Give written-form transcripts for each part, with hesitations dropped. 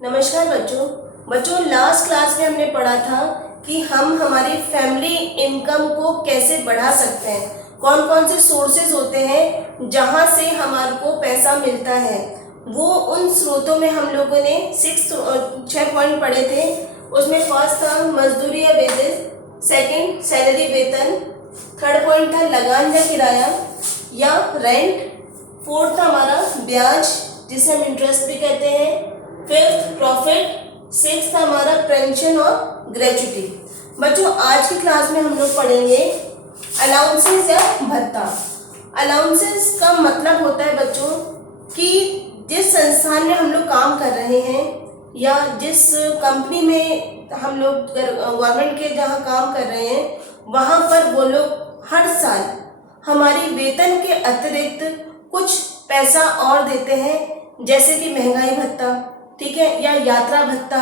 नमस्कार बच्चों last class में हमने पढ़ा था कि हम हमारी फैमिली इनकम को कैसे बढ़ा सकते हैं, कौन कौन से सोर्सेज होते हैं जहां से हमारे को पैसा मिलता है। वो उन स्रोतों में हम लोगों ने 6 पॉइंट पढ़े थे। उसमें फर्स्ट था मजदूरी या वेजेस, सेकंड सैलरी वेतन, थर्ड पॉइंट था लगान या किराया या रेंट, फोर्थ था हमारा ब्याज जिसे हम इंटरेस्ट भी कहते हैं, फिफ्थ प्रॉफिट, सिक्स्थ हमारा पेंशन और ग्रेच्युटी। बच्चों आज की क्लास में हम लोग पढ़ेंगे अलाउंसेस या भत्ता। अलाउंसेस का मतलब होता है बच्चों कि जिस संस्थान में हम लोग काम कर रहे हैं या जिस कंपनी में हम लोग गवर्नमेंट के जहाँ काम कर रहे हैं वहाँ पर वो लोग हर साल हमारी वेतन के अतिरिक्त कुछ पैसा और देते हैं, जैसे कि महंगाई भत्ता, ठीक है, या यात्रा भत्ता,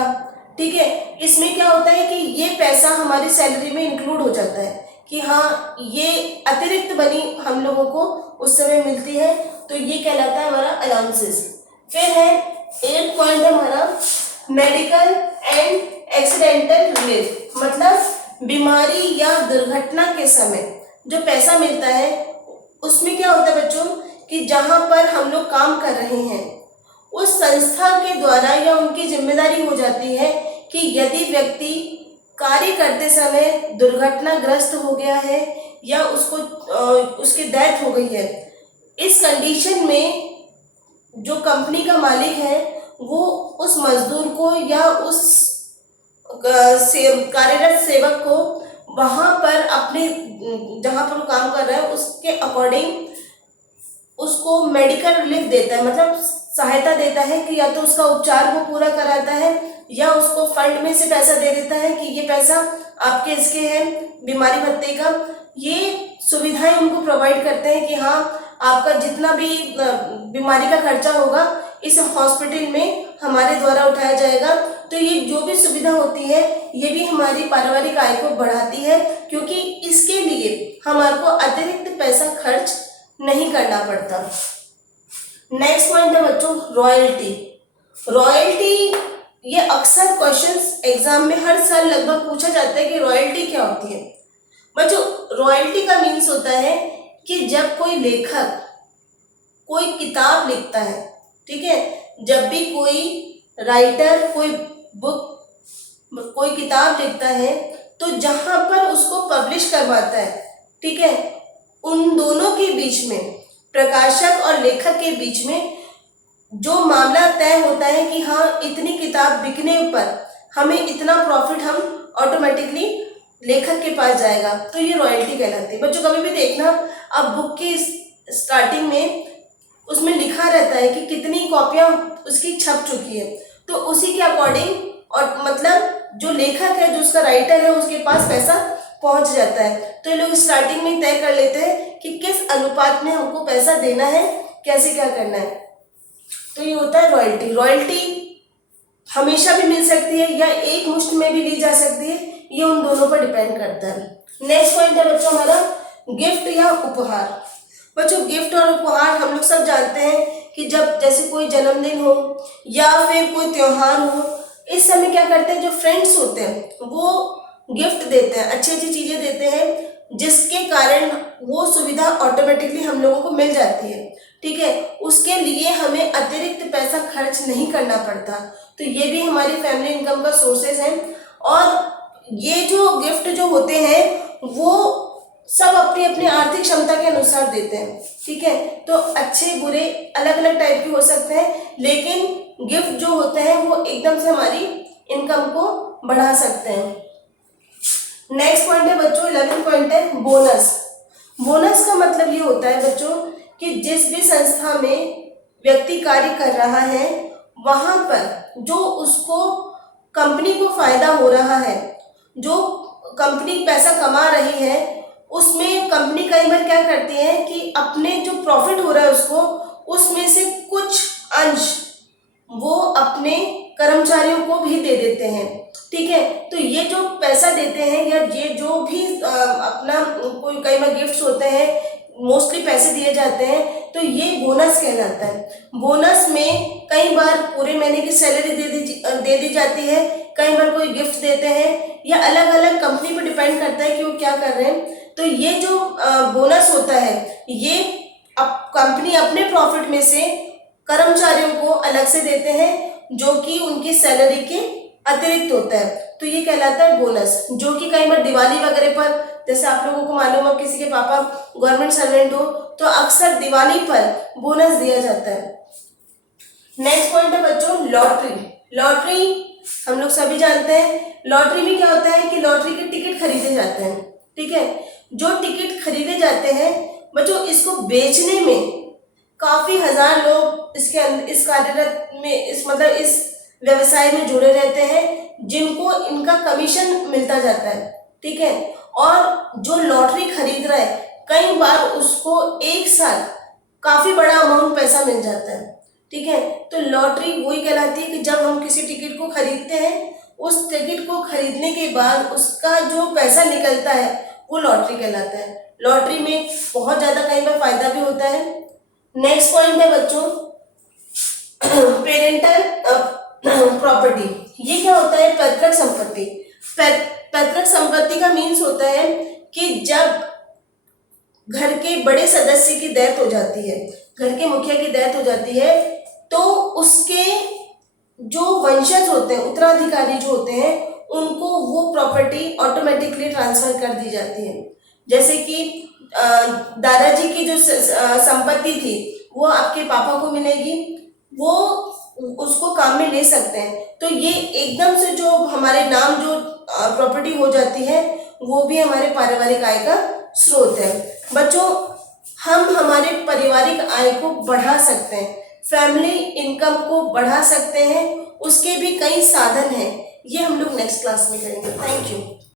ठीक है। इसमें क्या होता है कि ये पैसा हमारी सैलरी में इंक्लूड हो जाता है कि हाँ ये अतिरिक्त बनी हम लोगों को उस समय मिलती है, तो ये कहलाता है हमारा अलाउंसेस। फिर है 8 पॉइंट हमारा मेडिकल एंड एक्सीडेंटल रिलीफ, मतलब बीमारी या दुर्घटना के समय जो पैसा मिलता है उसमें क्या होता है बच्चों कि जहाँ पर हम लोग काम कर रहे हैं उस संस्था के द्वारा या उनकी जिम्मेदारी हो जाती है कि यदि व्यक्ति कार्य करते समय दुर्घटनाग्रस्त हो गया है या उसको उसकी डेथ हो गई है, इस कंडीशन में जो कंपनी का मालिक है वो उस मजदूर को या उस कार्यरत सेवक को वहाँ पर अपने जहाँ पर वो काम कर रहा है उसके अकॉर्डिंग उसको मेडिकल रिलीफ देता है, मतलब सहायता देता है कि या तो उसका उपचार वो पूरा कराता है या उसको फंड में से पैसा दे देता है कि ये पैसा आपके इसके है बीमारी भत्ते का। ये सुविधाएं उनको प्रोवाइड करते हैं कि हाँ आपका जितना भी बीमारी का खर्चा होगा इस हॉस्पिटल में हमारे द्वारा उठाया जाएगा। तो ये जो भी सुविधा होती है ये भी हमारी पारिवारिक आय को बढ़ाती है, क्योंकि इसके लिए हमारे को अतिरिक्त पैसा खर्च नहीं करना पड़ता। नेक्स्ट पॉइंट है बच्चों रॉयल्टी। रॉयल्टी ये अक्सर क्वेश्चंस एग्जाम में हर साल लगभग पूछा जाता है कि रॉयल्टी क्या होती है। बच्चों रॉयल्टी का मीन्स होता है कि जब कोई लेखक कोई किताब लिखता है, ठीक है, जब भी कोई राइटर कोई बुक कोई किताब लिखता है तो जहां पर उसको पब्लिश करवाता है, ठीक है, उन दोनों के बीच में प्रकाशक और लेखक के बीच में जो मामला तय होता है कि हाँ इतनी किताब बिकने पर हमें इतना प्रॉफिट हम ऑटोमेटिकली लेखक के पास जाएगा, तो ये रॉयल्टी कहलाती है। बच्चों कभी भी देखना अब बुक की स्टार्टिंग में उसमें लिखा रहता है कि कितनी कॉपियां उसकी छप चुकी है, तो उसी के अकॉर्डिंग और मतलब जो लेखक है जो उसका राइटर है उसके पास पैसा पहुंच जाता है। तो ये लोग स्टार्टिंग में तय कर लेते हैं कि किस अनुपात में हमको पैसा देना है, कैसे क्या करना है। तो ये होता है रॉयल्टी। रॉयल्टी हमेशा भी मिल सकती है या एक मुश्त में भी ली जा सकती है, ये उन दोनों पर डिपेंड करता है। नेक्स्ट पॉइंट है बच्चों हमारा गिफ्ट या उपहार। बच्चों गिफ्ट और उपहार हम लोग सब जानते हैं कि जब जैसे कोई जन्मदिन हो या फिर कोई त्योहार हो, इस समय क्या करते हैं जो फ्रेंड्स होते हैं वो गिफ्ट देते हैं, अच्छी अच्छी चीजें देते हैं, जिसके कारण वो सुविधा ऑटोमेटिकली हम लोगों को मिल जाती है, ठीक है। उसके लिए हमें अतिरिक्त पैसा खर्च नहीं करना पड़ता। तो ये भी हमारी फैमिली इनकम का सोर्सेज है। और ये जो गिफ्ट जो होते हैं वो सब अपनी अपनी आर्थिक क्षमता के अनुसार देते हैं, ठीक है। तो अच्छे बुरे अलग अलग टाइप के हो सकते हैं, लेकिन गिफ्ट जो होते हैं वो एकदम से हमारी इनकम को बढ़ा सकते हैं। नेक्स्ट पॉइंट है बच्चों 11 पॉइंट है बोनस। बोनस का मतलब ये होता है बच्चों कि जिस भी संस्था में व्यक्ति कार्य कर रहा है वहां पर जो उसको कंपनी को फायदा हो रहा है, जो कंपनी पैसा कमा रही है, उसमें कंपनी कई बार क्या करती है कि अपने जो प्रॉफिट हो रहा है उसको उसमें से कुछ अंश वो अपने कर्मचारियों को भी दे देते हैं, ठीक है। तो ये जो पैसा देते हैं या ये जो भी अपना कोई कई बार गिफ्ट्स होते हैं मोस्टली पैसे दिए जाते हैं, तो ये बोनस कहलाता है। बोनस में कई बार पूरे महीने की सैलरी दे दी जाती है, कई बार कोई गिफ्ट देते हैं, या अलग अलग कंपनी पर डिपेंड करता है कि वो क्या कर रहे हैं। तो ये जो बोनस होता है, ये अब कंपनी अपने प्रॉफिट में से कर्मचारियों को अलग से देते हैं, जो कि उनकी सैलरी के अतिरिक्त होता है, तो ये कहलाता है बोनस। जो कि कई बार दिवाली वगैरह पर, जैसे आप लोगों को मालूम हो किसी के पापा गवर्नमेंट सर्वेंट हो, तो अक्सर दिवाली पर बोनस दिया जाता है। नेक्स्ट पॉइंट है बच्चों लॉटरी। लॉटरी हम लोग सभी जानते हैं, लॉटरी में क्या होता है कि लॉटरी के टिकट खरीदे जाते हैं, ठीक है। जो टिकट खरीदे जाते हैं बच्चों, इसको बेचने में काफी हजार लोग इस कार्यरत में, इस व्यवसाय में जुड़े रहते हैं, जिनको इनका कमीशन मिलता जाता है, ठीक है। और जो लॉटरी खरीद रहा है, कई बार उसको एक साथ काफी बड़ा अमाउंट पैसा मिल जाता है, ठीक है। तो लॉटरी वही कहलाती है कि जब हम किसी टिकट को खरीदते हैं, उस टिकट को खरीदने के बाद उसका जो पैसा निकलता है वो लॉटरी कहलाता है। लॉटरी में बहुत ज्यादा कई बार फायदा भी होता है। नेक्स्ट पॉइंट है बच्चों पेरेंटल प्रॉपर्टी। ये क्या होता है? पैतृक संपत्ति। पैतृक संपत्ति का मीन्स होता है कि जब घर के बड़े सदस्य की डेथ हो जाती है, घर के मुखिया की डेथ हो जाती है, तो उसके जो वंशज होते हैं, उत्तराधिकारी जो होते हैं, उनको वो प्रॉपर्टी ऑटोमेटिकली ट्रांसफर कर दी जाती है। जैसे कि दादाजी की जो संपत्ति थी वो आपके पापा को मिलेगी, वो उसको काम में ले सकते हैं। तो ये एकदम से जो हमारे नाम जो प्रॉपर्टी हो जाती है, वो भी हमारे पारिवारिक आय का स्रोत है। बच्चों, हम हमारे पारिवारिक आय को बढ़ा सकते हैं, फैमिली इनकम को बढ़ा सकते हैं, उसके भी कई साधन हैं। ये हम लोग नेक्स्ट क्लास में करेंगे। Thank you.